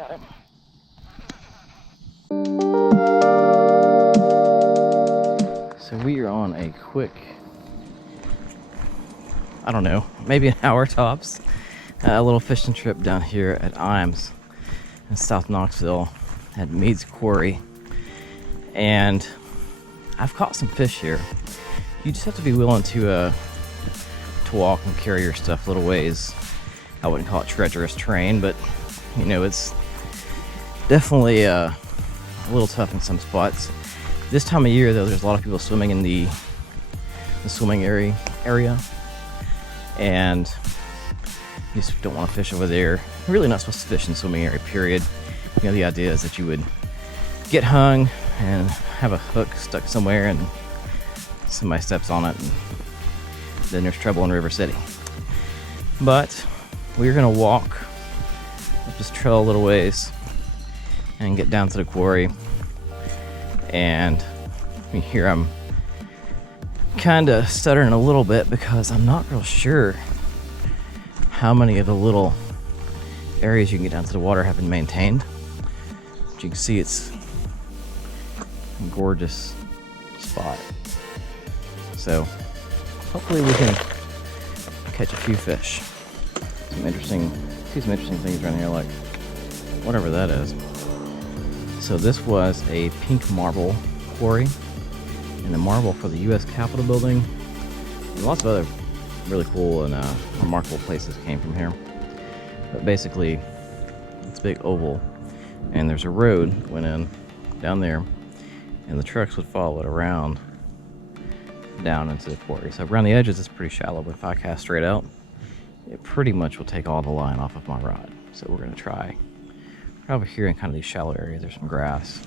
Got him. So we are on a quick, I don't know, maybe an hour tops, a little fishing trip down here at Ijams in South Knoxville at Mead's Quarry. And I've caught some fish here. You just have to be willing to walk and carry your stuff a little ways. I wouldn't call it treacherous terrain, but you know, it's definitely a little tough in some spots. This time of year, though, there's a lot of people swimming in the swimming area, and you just don't want to fish over there. You're really not supposed to fish in the swimming area, period. You know, the idea is that you would get hung and have a hook stuck somewhere and somebody steps on it, and then there's trouble in River City. But we're gonna walk up this trail a little ways and get down to the quarry. And you hear I'm kind of stuttering a little bit because I'm not real sure how many of the little areas you can get down to the water have been maintained. But you can see it's a gorgeous spot. So hopefully we can catch a few fish. See some interesting things around here, like whatever that is. So this was a pink marble quarry, and the marble for the U.S. Capitol building, and lots of other really cool and remarkable places came from here. But basically, it's a big oval, and there's a road that went in down there, and the trucks would follow it around down into the quarry. So around the edges, it's pretty shallow, but if I cast straight out, it pretty much will take all the line off of my rod. So we're going to try. Over here in kind of these shallow areas, there's some grass.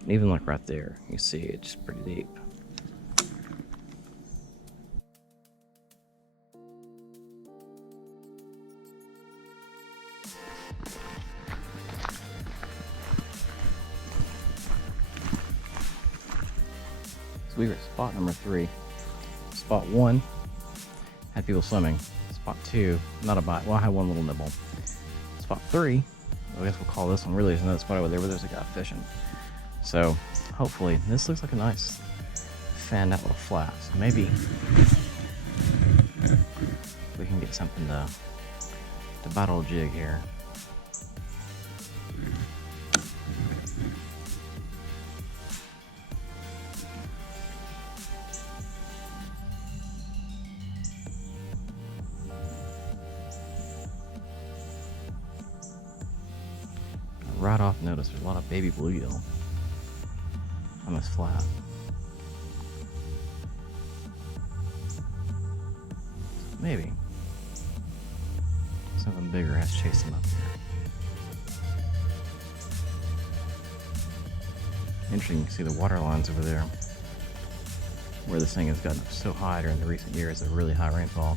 And even like right there, you see it's just pretty deep. So we were at spot number 3. Spot 1 had people swimming. Spot 2, not a bite. Well, I had one little nibble. Spot 3, I guess we'll call this one, really is another spot over there where there's a guy fishing. So hopefully this looks like a nice fanned out little flat. So maybe we can get something to battle a jig here. Right off notice, there's a lot of baby bluegill on this flat. Maybe something bigger has chased them up here. Interesting, you can see the water lines over there where this thing has gotten up so high during the recent years of really high rainfall.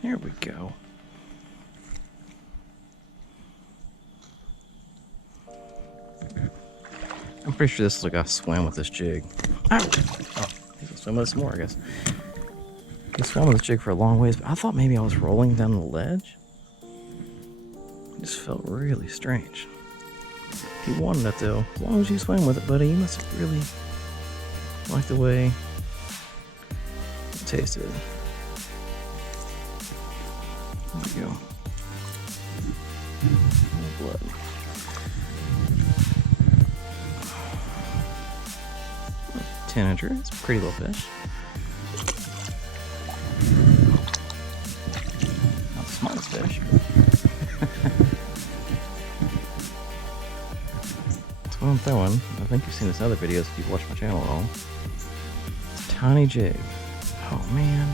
Here we go. I'm pretty sure this is like a swam with this jig. Ow! Oh, he can swim with us more, I guess. He swam with this jig for a long ways, but I thought maybe I was rolling down the ledge. It just felt really strange. He wanted it though. As long as you swam with it, buddy, you must have really liked the way it tasted. There we go. Oh, blood. Tanager, it's a pretty little fish. Not the smartest fish. That's what I'm throwing. I think you've seen this in other videos if you've watched my channel at all. It's a tiny jig. Oh man.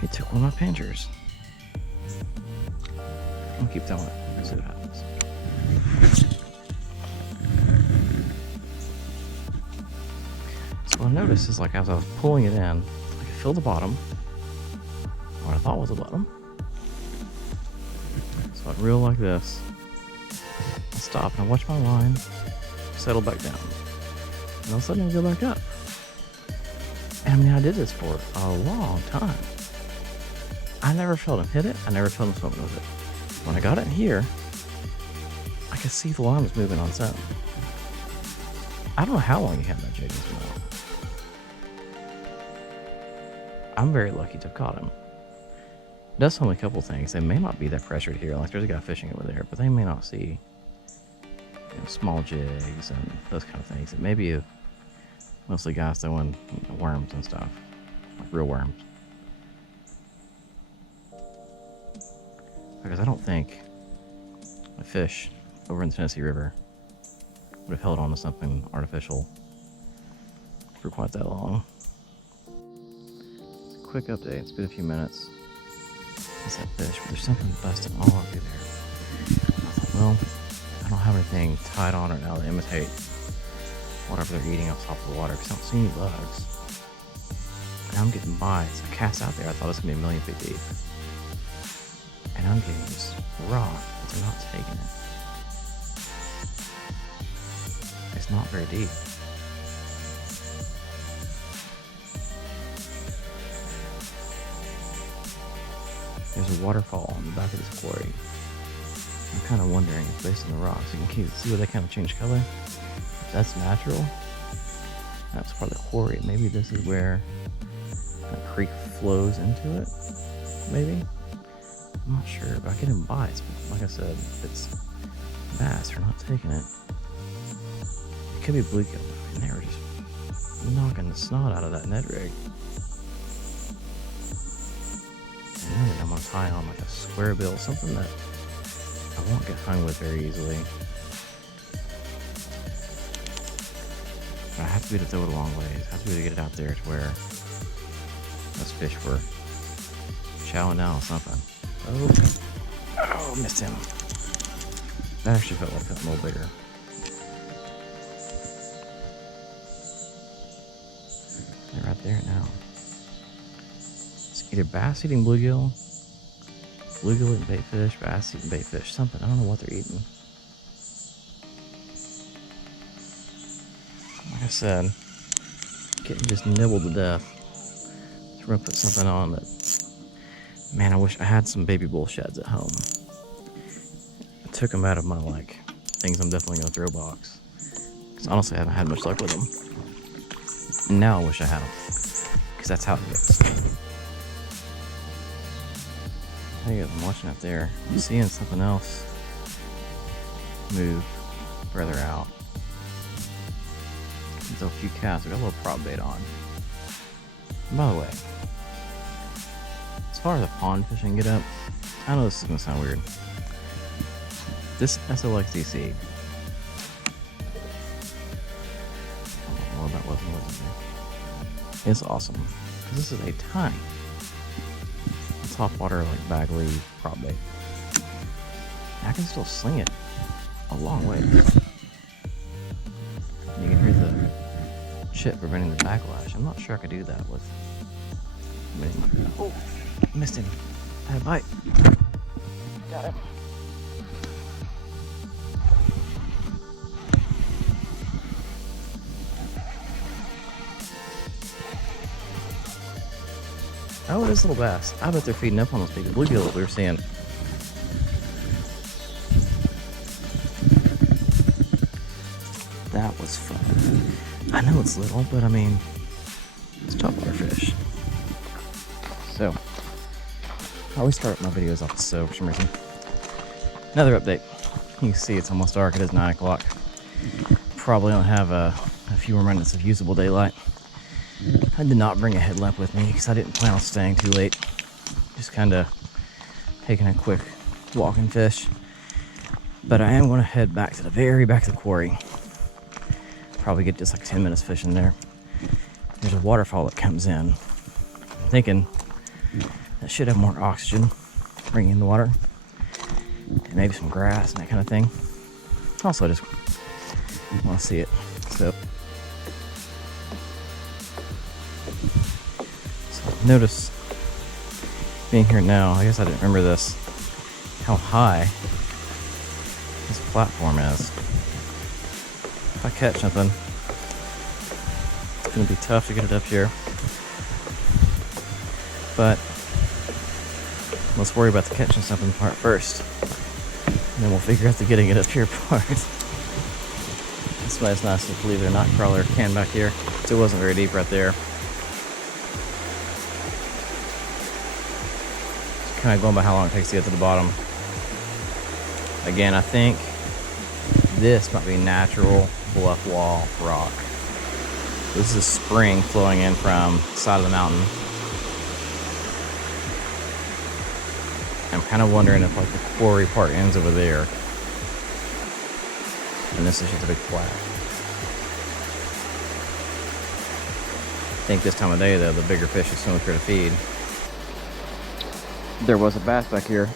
He took one of my pinchers. I'll keep throwing it. Let's see what happens. what I noticed is like as I was pulling it in, I could feel the bottom, or what I thought was the bottom. So I'd reel like this, I stop and I watch my line settle back down, and all of a sudden it'll go back up. And I mean, I did this for a long time. I never felt him hit it. I never felt him swimming with it. When I got it in here, I could see the line was moving on its own. I don't know how long he had that jig in his mouth. I'm very lucky to have caught him. It does tell me a couple things. They may not be that pressured here. Like there's a guy fishing over there, but they may not see small jigs and those kind of things. It may be mostly guys throwing worms and stuff, like real worms. Because I don't think a fish over in the Tennessee River would have held on to something artificial for quite that long. It's a quick update. It's been a few minutes since that fish, but there's something busting all up through there. I thought, well, I don't have anything tied on right now to imitate whatever they're eating off top of the water because I don't see any bugs. And I'm getting bites. I cast out there. I thought it was going to be 1,000,000 feet deep. And I'm getting this rock, but they're not taking it. It's not very deep. There's a waterfall on the back of this quarry. I'm kind of wondering if based on the rocks, you can see where they kind of change color. If that's natural. That's part of the quarry. Maybe this is where that creek flows into it. Maybe. I'm not sure, but I get in bites. But like I said, if it's bass, they're not taking it. It could be bluegill. And they were just knocking the snot out of that Ned rig. And then I'm gonna tie on like a square bill, something that I won't get hung with very easily. But I have to be able to throw it a long ways. I have to be able to get it out there to where those fish were chowing down on something. Oh, missed him. That actually felt like something a little bigger. They're right there now. It's either bass eating bluegill, bluegill eating baitfish, bass eating baitfish, something. I don't know what they're eating. Like I said, getting just nibbled to death. So we're gonna put something on that. Man, I wish I had some baby bull sheds at home. I took them out of my things I'm definitely gonna throw box. Because honestly, I haven't had much luck with them. And now I wish I had them. Because that's how it gets. Hey guys, I'm watching out there. I'm seeing something else move further out. There's a few casts. I got a little prop bait on. And by the way, as far as the pond fishing get up, I know this is gonna sound weird. This SLXDC. Well, that wasn't what it's awesome because this is a tiny top water bag lead prop bait. I can still sling it a long way. You can hear the chip preventing the backlash. I'm not sure I could do that with. Oh, missed him. I had a bite. Got him. Oh, it is little bass. I bet they're feeding up on those big bluegill that we were seeing. That was fun. I know it's little, but I mean, it's top water fish. So, I always start my videos off so for some reason. Another update. You can see it's almost dark. It is 9 o'clock. Probably don't have a few more minutes of usable daylight. I did not bring a headlamp with me because I didn't plan on staying too late. Just kind of taking a quick walk and fish. But I am going to head back to the very back of the quarry. Probably get just 10 minutes fishing there. There's a waterfall that comes in. I'm thinking that should have more oxygen bringing in the water. And maybe some grass and that kind of thing. Also, I just want to see it. So, notice being here now, I guess I didn't remember this, how high this platform is. If I catch something, it's gonna be tough to get it up here. But let's worry about the catching something part first. And then we'll figure out the getting it up here part. This way it's nice to believe they're not crawler can back here. So it wasn't very deep right there. Just kind of going by how long it takes to get to the bottom. Again, I think this might be natural bluff wall rock. This is a spring flowing in from the side of the mountain. I'm kind of wondering if like the quarry part ends over there. And this is just a big flat. I think this time of day though, the bigger fish is swimming through to feed. There was a bass back here.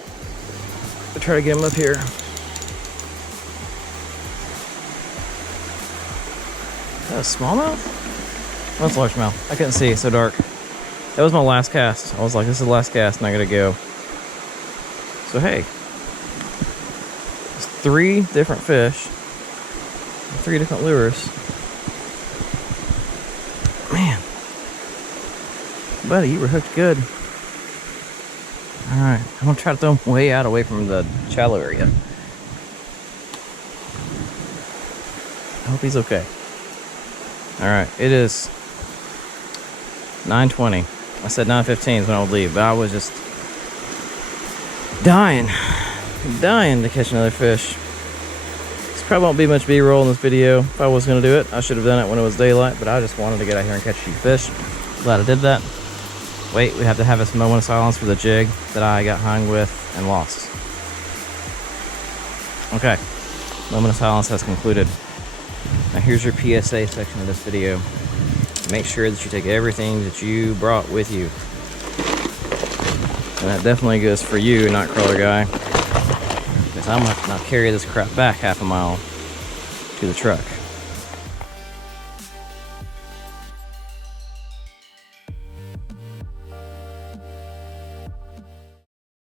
I'll try to get him up here. Is that a smallmouth? That's a largemouth. I couldn't see, it's so dark. That was my last cast. I was like, this is the last cast and I gotta go. So hey, there's 3 different fish, 3 different lures. Man, buddy, you were hooked good. All right, I'm gonna try to throw them way out away from the shallow area. I hope he's okay. All right, it is 9:20. I said 9:15 is when I would leave, but I was just dying to catch another fish. This probably won't be much B-roll in this video. If I was gonna do it, I should have done it when it was daylight, but I just wanted to get out here and catch a few fish. Glad I did that. Wait, we have to have this moment of silence for the jig that I got hung with and lost. Okay, moment of silence has concluded. Now here's your PSA section of this video. Make sure that you take everything that you brought with you. And that definitely goes for you, not crawler guy. Because I'm gonna have to now carry this crap back half a mile to the truck.